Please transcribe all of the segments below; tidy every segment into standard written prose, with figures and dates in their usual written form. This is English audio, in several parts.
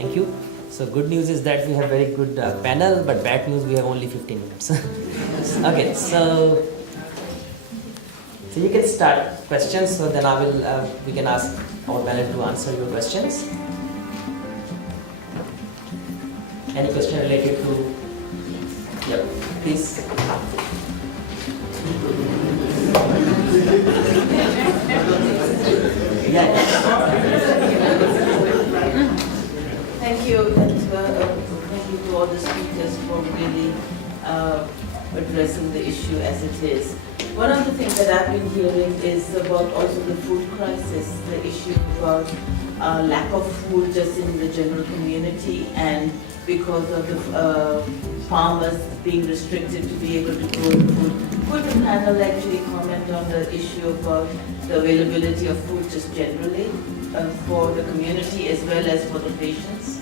Thank you. So good news is that we have very good panel, but bad news we have only 15 minutes. Okay, so you can start questions. So then I will we can ask our panel to answer your questions. Any question related to? Yeah, please. Yeah. Thank you, and thank you to all the speakers for really addressing the issue as it is. One of the things that I've been hearing is about also the food crisis, the issue about lack of food just in the general community, and because of the farmers being restricted to be able to grow food. Could the panel actually comment on the issue about the availability of food just generally for the community as well as for the patients?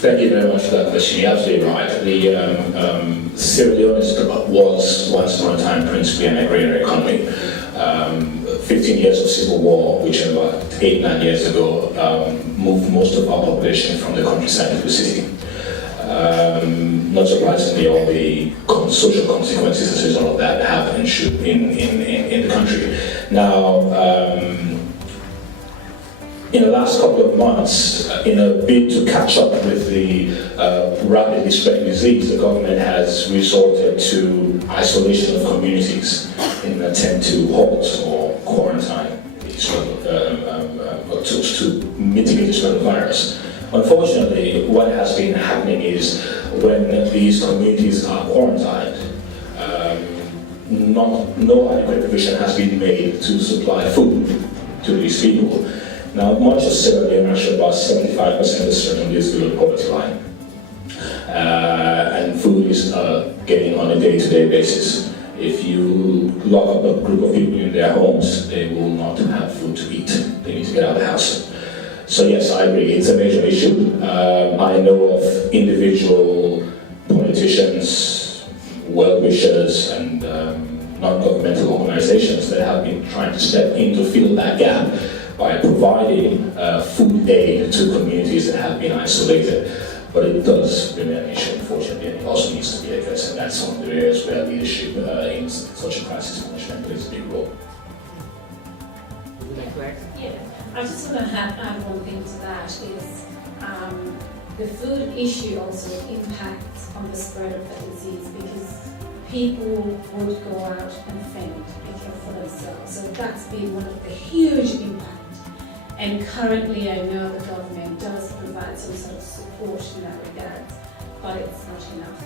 Thank you very much for that question. You're absolutely right. Sierra Leone was once upon a time principally an agrarian economy. 15 years of civil war, which about 8-9 years ago moved most of our population from the countryside to the city. Not surprisingly, all the social consequences as a result of that have ensued in the country. Now, in the last couple of months, in a bid to catch up with the rapidly spreading disease, the government has resorted to isolation of communities in an attempt to halt or quarantine to mitigate the spread of the virus. Unfortunately, what has been happening is when these communities are quarantined, no adequate provision has been made to supply food to these people. Now, much of Sierra Leone, actually about 75% of the Sierra is below the poverty line. And food is getting on a day-to-day basis. If you lock up a group of people in their homes, they will not have food to eat. They need to get out of the house. So yes, I agree, it's a major issue. I know of individual politicians, well-wishers, and non-governmental organizations that have been trying to step in to fill that gap by providing food aid to communities that have been isolated. But it does remain an issue, unfortunately, and it also needs to be addressed, and that's one of the areas where leadership in such a crisis management plays a big role. Would you like to add? Yeah, I just want to add one thing to that is the food issue also impacts on the spread of the disease, because people would go out and fend for themselves. So that's been one of the huge impacts. And currently I know the government does provide some sort of support in that regard, but it's not enough.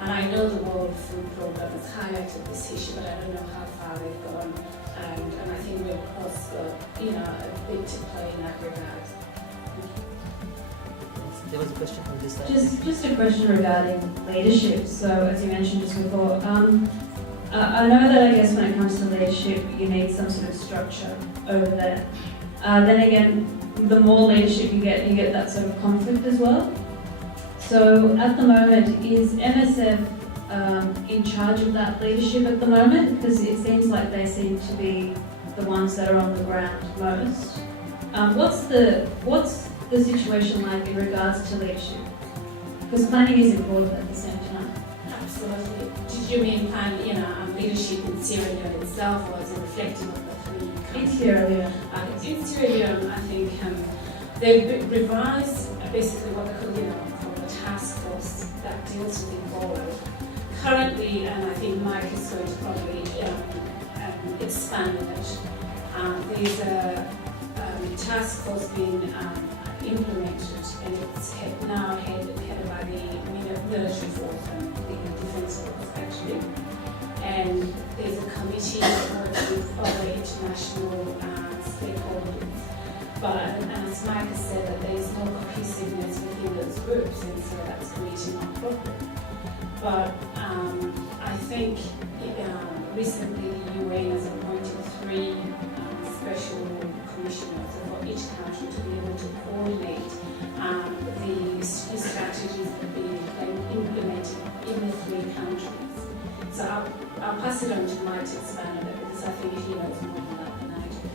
And I know the World Food Programme has highlighted this issue, but I don't know how far they've gone. And I think Red Cross got, a bit to play in that regard. There was a question from this side. Just a question regarding leadership. So, as you mentioned just before, I know that I guess when it comes to leadership, you need some sort of structure over there. Then again, the more leadership you get that sort of conflict as well. So, at the moment, is MSF in charge of that leadership at the moment? Because it seems like they seem to be the ones that are on the ground most. What's the situation like in regards to leadership? Because planning is important at the same time. Absolutely. Did you mean leadership in Sierra Leone itself, or is it reflecting on the three countries? In Sierra Leone. In Sierra Leone, I think they've revised basically what they call a task force that deals with Ebola. Currently, and I think Mike is going to probably expand on it, there's a task force being implemented, and it's now headed by the military force and the defense force actually. And there's a committee working with other international stakeholders. But as Mike has said, that there is no cohesiveness within those groups, and so that's creating a problem. But I think recently the UN has appointed 3 special commissioners for each country to be able to coordinate the strategies that are being implemented in the 3 countries. So I'll pass it on to Mike to expand on it, because I think he knows more than that than I do.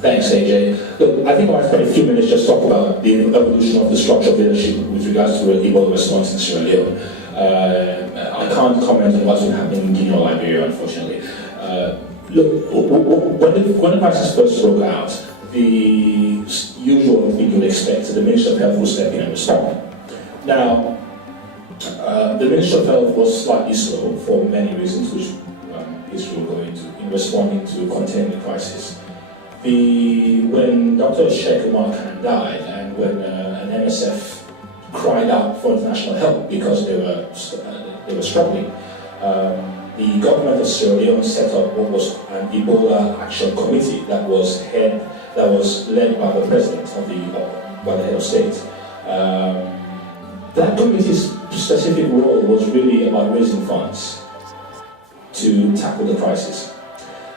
Thanks, AJ. Look, I think I might spend a few minutes just talk about the evolution of the structure of leadership with regards to the Ebola response in Sierra Leone. I can't comment on what's been happening in Guinea or Liberia, unfortunately. Look, when the crisis first broke out, the usual thing you'd expect, the Minister of Health will step in and respond. Now, the Minister of Health was slightly slow for many reasons, which history will go into, in responding to contain the crisis. When Dr. Sheikh Umar Khan died, and when an MSF cried out for international help because they were struggling, the government of Sierra Leone set up what was an Ebola Action Committee that was led by the president by the head of state. That committee's specific role was really about raising funds to tackle the crisis.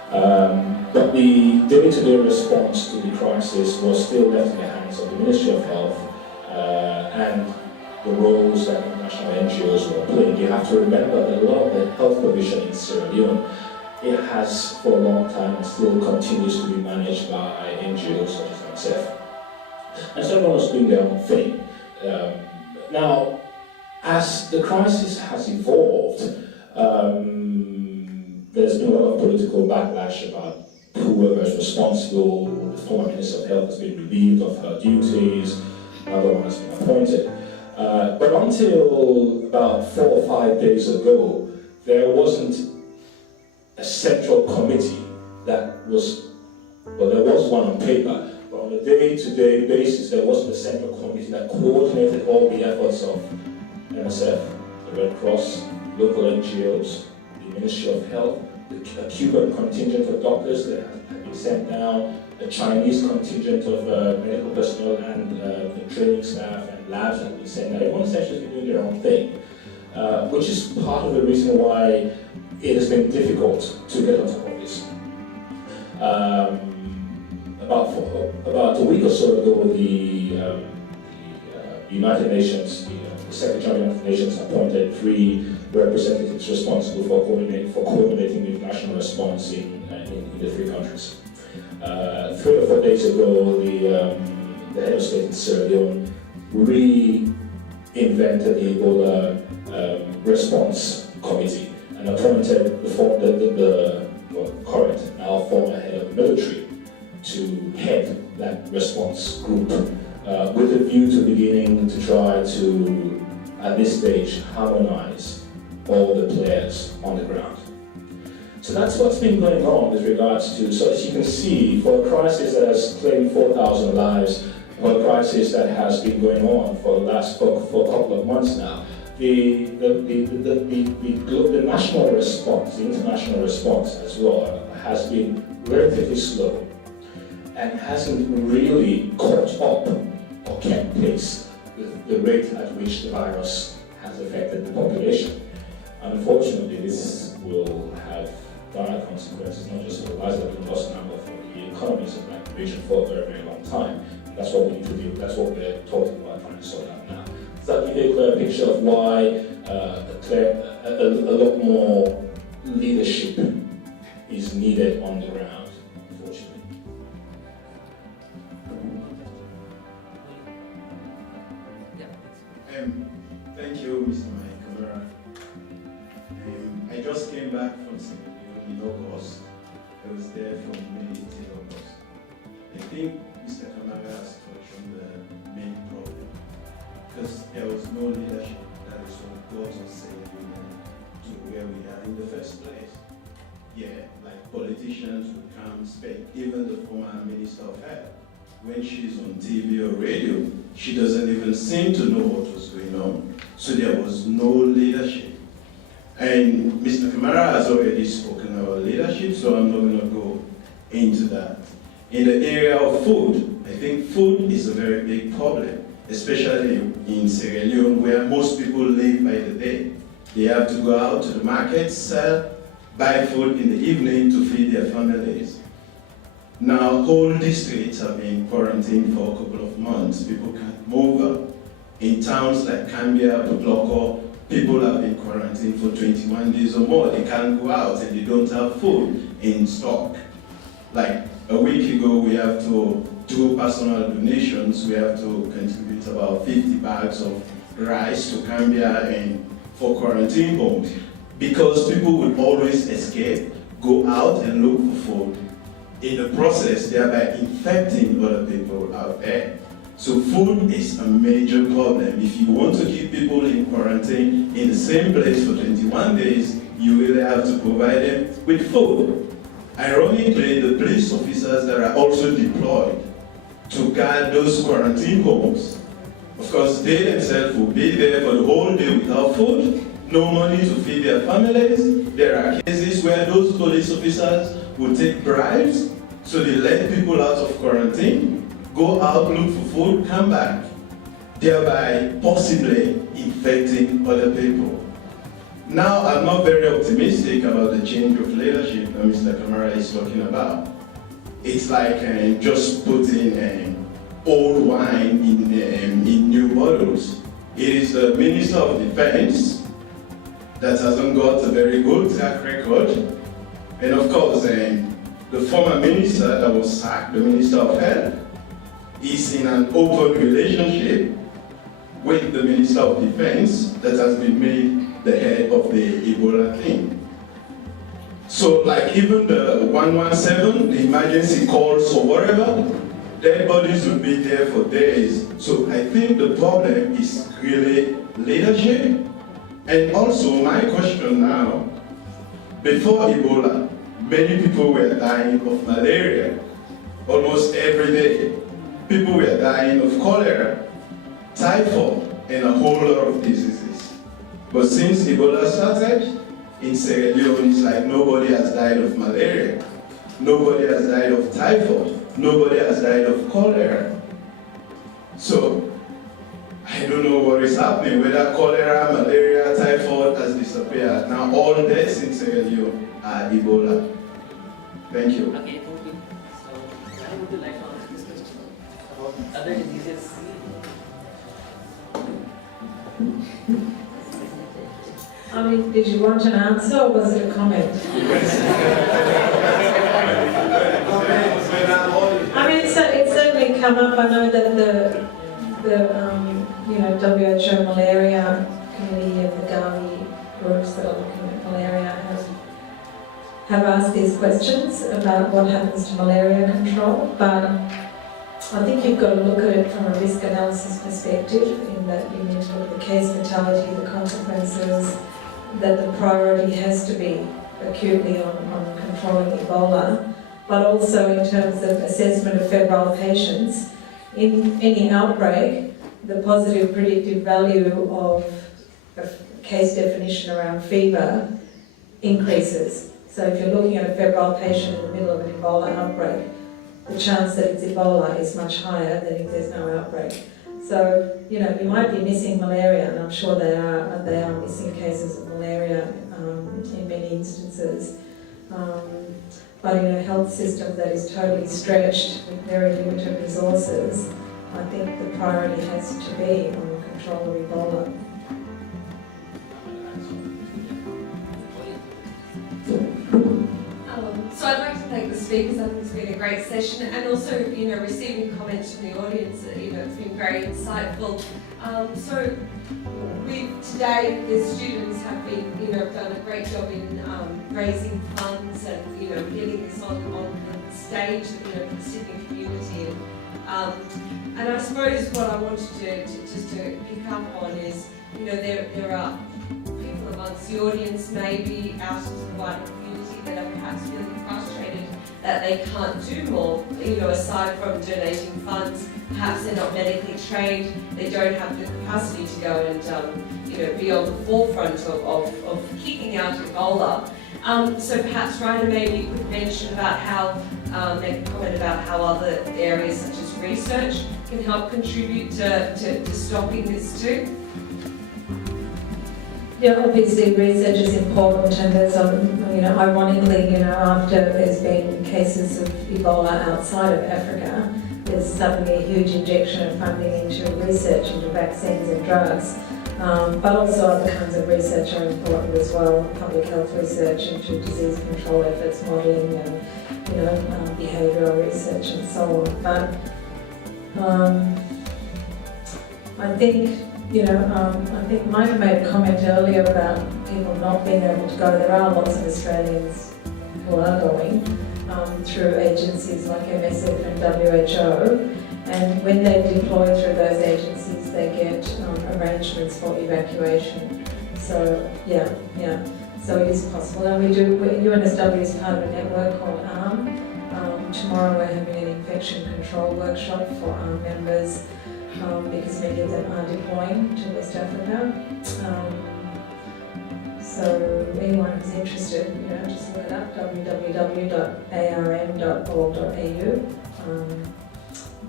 But the day-to-day response to the crisis was still left in the hands of the Ministry of Health and the roles that international NGOs were playing. You have to remember that a lot of the health provision in Sierra Leone, it has for a long time and still continues to be managed by NGOs such as UNSW. And so everyone was doing their own thing. Now, as the crisis has evolved, there's been a lot of political backlash about whoever is responsible. The former Minister of Health has been relieved of her duties, another one has been appointed. But until about 4 or 5 days ago, there wasn't a central committee that was, well, there was one on paper, but on a day-to-day basis, there wasn't a central committee that coordinated all the efforts of MSF, the Red Cross, local NGOs, the Ministry of Health, a Cuban contingent of doctors that had been sent down, a Chinese contingent of medical personnel and training staff and labs that had been sent down. Everyone essentially has been doing their own thing, which is part of the reason why it has been difficult to get on top of this. About a week or so ago, the United Nations, the Secretary of the United Nations appointed 3 representatives responsible for coordinating the international response in the 3 countries. 3 or 4 days ago, the head of state in Sierra Leone reinvented the Ebola response committee and appointed the current, now former head of the military to head that response group with a view to beginning to try to, at this stage, harmonize all the players on the ground. So that's what's been going on with regards to, so as you can see, for a crisis that has claimed 4,000 lives, for a crisis that has been going on for a couple of months now, the national response, the international response as well, has been relatively slow and hasn't really caught up or kept pace with the rate at which the virus has affected the population. Unfortunately, this will have dire consequences, not just for the lives that have been lost now, but for the economies of that region for a very, very long time. And that's what we need to do, that's what we're talking about, trying to sort out now. Does that give you a clear picture of why a lot more leadership is needed on the ground, unfortunately? Thank you, Mr. Kamara. I just came back from Singapore in August. I was there from May till August. I think Mr. Kamara has touched on the main problem, because there was no leadership that is what got us to where we are in the first place. Yeah, like politicians would come, speak, even the former Minister of Health. When she's on TV or radio, she doesn't even seem to know what was going on. So there was no leadership. And Mr. Kamara has already spoken about leadership, so I'm not going to go into that. In the area of food, I think food is a very big problem, especially in Sierra Leone, where most people live by the day. They have to go out to the market, sell, buy food in the evening to feed their families. Now, whole districts have been quarantined for a couple of months. People can't move up. In towns like Cambia, Butloko, people have been quarantined for 21 days or more. They can't go out and they don't have food in stock. Like a week ago we have to do personal donations. We have to contribute about 50 bags of rice to Gambia and for quarantine homes, because people will always escape, go out and look for food. In the process, thereby infecting other people out there. So food is a major problem. If you want to keep people in quarantine in the same place for 21 days, you will have to provide them with food. Ironically, the police officers that are also deployed to guard those quarantine homes, of course, they themselves will be there for the whole day without food, no money to feed their families. There are cases where those police officers will take bribes, so they let people out of quarantine, go out, look for food, come back, thereby possibly infecting other people. Now, I'm not very optimistic about the change of leadership that Mr. Kamara is talking about. It's like just putting old wine in new bottles. It is the Minister of Defense that hasn't got a very good track record. And of course, the former minister that was sacked, the Minister of Health, is in an open relationship with the Minister of Defense that has been made the head of the Ebola thing. So like even the 117, the emergency calls or whatever, dead bodies will be there for days. So I think the problem is really leadership. And also my question now, before Ebola, many people were dying of malaria almost every day. People were dying of cholera, typhoid, and a whole lot of diseases. But since Ebola started, in Sierra Leone, it's like nobody has died of malaria, nobody has died of typhoid, nobody has died of cholera. So, I don't know what is happening, whether cholera, malaria, typhoid has disappeared. Now all deaths in Sierra Leone are Ebola. Thank you. Okay, thank you. So, I would like to ask this question about other diseases. I mean, did you want an answer or was it a comment? I mean, it's certainly come up. I know that the WHO malaria committee and the Gavi groups that are looking at malaria have asked these questions about what happens to malaria control, but I think you've got to look at it from a risk analysis perspective, in that you need to look at the case fatality, the consequences, that the priority has to be acutely on controlling Ebola, but also in terms of assessment of febrile patients. In any outbreak, the positive predictive value of a case definition around fever increases. So if you're looking at a febrile patient in the middle of an Ebola outbreak, the chance that it's Ebola is much higher than if there's no outbreak. So, you might be missing malaria, and I'm sure they are missing cases of malaria in many instances. But in a health system that is totally stretched with very limited resources, I think the priority has to be on control of Ebola. So I'd like to thank the speakers. I think it's been a great session, and also, receiving comments from the audience. It's been very insightful. So today, the students have been, done a great job in raising funds and, getting this on the stage, for the Sydney community. And I suppose what I wanted to pick up on is, there are people amongst the audience, maybe out of the wider community, that are perhaps feeling frustrated that they can't do more, aside from donating funds. Perhaps they're not medically trained, they don't have the capacity to go and be on the forefront of kicking out Ebola. So perhaps Ryder, maybe you could mention about how, make a comment about how other areas such as research can help contribute to stopping this too. Yeah, obviously research is important, and there's, ironically, after there's been cases of Ebola outside of Africa, there's suddenly a huge injection of funding into research into vaccines and drugs. But also other kinds of research are important as well, public health research into disease control efforts, modelling, and behavioural research and so on. But I think, I think Mike made a comment earlier about people not being able to go. There are lots of Australians who are going through agencies like MSF and WHO, and when they deploy through those agencies, they get arrangements for evacuation. So, yeah. So it is possible. And UNSW is part of a network called ARM. Tomorrow we're having an infection control workshop for ARM members because many of them are deploying to West Africa. So anyone who's interested, just look it up, www.arm.org.au.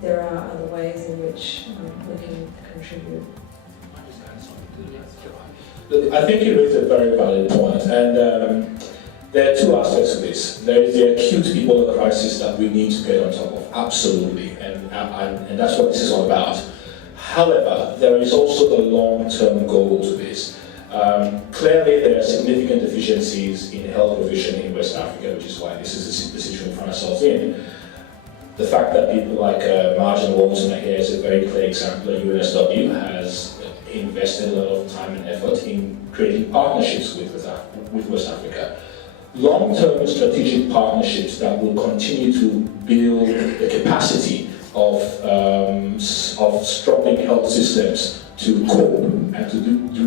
There are other ways in which we can contribute. Look, I think you raised a very valid point, and there are two aspects of this. There is the acute Ebola crisis that we need to get on top of, absolutely, and that's what this is all about. However, there is also the long-term goal to this. Clearly, there are significant deficiencies in health provision in West Africa, which is why this is the situation we find ourselves in. The fact that people like Martin Walton here is a very clear example. UNSW has invested a lot of time and effort in creating partnerships with West Africa. Long-term strategic partnerships that will continue to build the capacity of struggling health systems to cope and to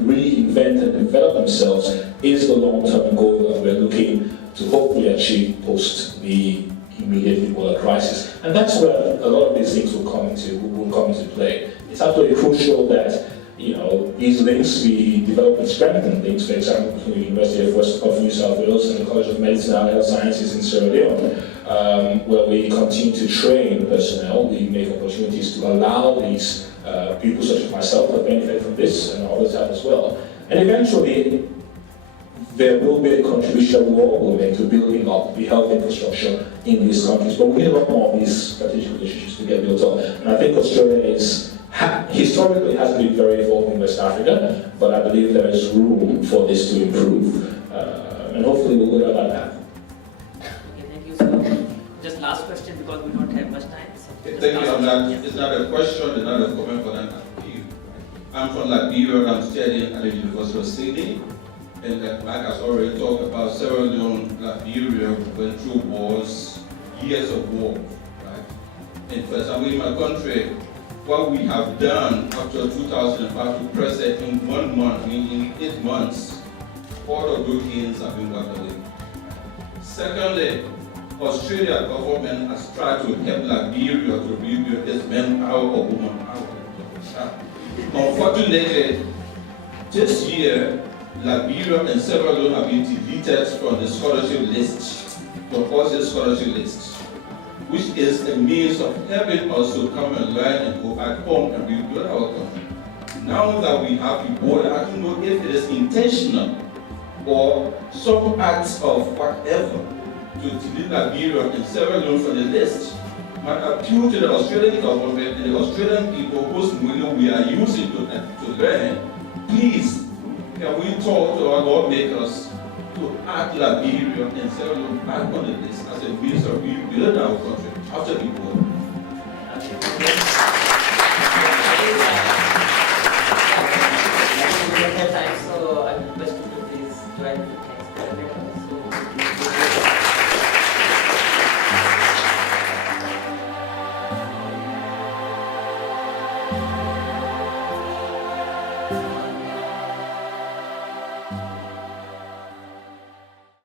reinvent and develop themselves is the long-term goal that we're looking to hopefully achieve post the immediate Ebola crisis. And that's where a lot of these things will come into play. It's absolutely crucial that these links be developed and strengthened. Links, for example, between the University of New South Wales and the College of Medicine and Health Sciences in Sierra Leone, where we continue to train personnel. We make opportunities to allow these people such as myself to benefit from this and others have as well. And eventually, there will be a contribution we all will make to building up the health infrastructure in these countries. But we need a lot more of these strategic relationships to get built up. And I think Australia historically has been very involved in West Africa, but I believe there is room for this to improve. And hopefully we'll go down that path. Okay, thank you. So, just last question because we don't have much time. So Thank you. It's not a question, it's not a comment, but an appeal. I'm from Liberia, I'm studying at the University of Sydney. And Mike has already talked about Sierra Leone, Liberia went through wars, years of war, right? And for example, in my country, what we have done after 2005 to present in 1 month, in 8 months, all of those gains have been wiped away. Secondly, Australia government has tried to help Liberia to rebuild its manpower or womanpower. Unfortunately, this year, Liberia and Sierra Leone have been deleted from the scholarship list, the OSCE scholarship list, which is a means of helping us to come and learn and go back home and rebuild our country. Now that we have Ebola, I don't know if it is intentional or some acts of whatever to delete Liberia and Sierra Leone from the list. My appeal to the Australian government and the Australian people whose money we are using to learn, please, can we talk to our lawmakers to add Liberia and Sierra Leone back on the list as a means of rebuilding our country after Ebola? So I request you to please join me. Thanks.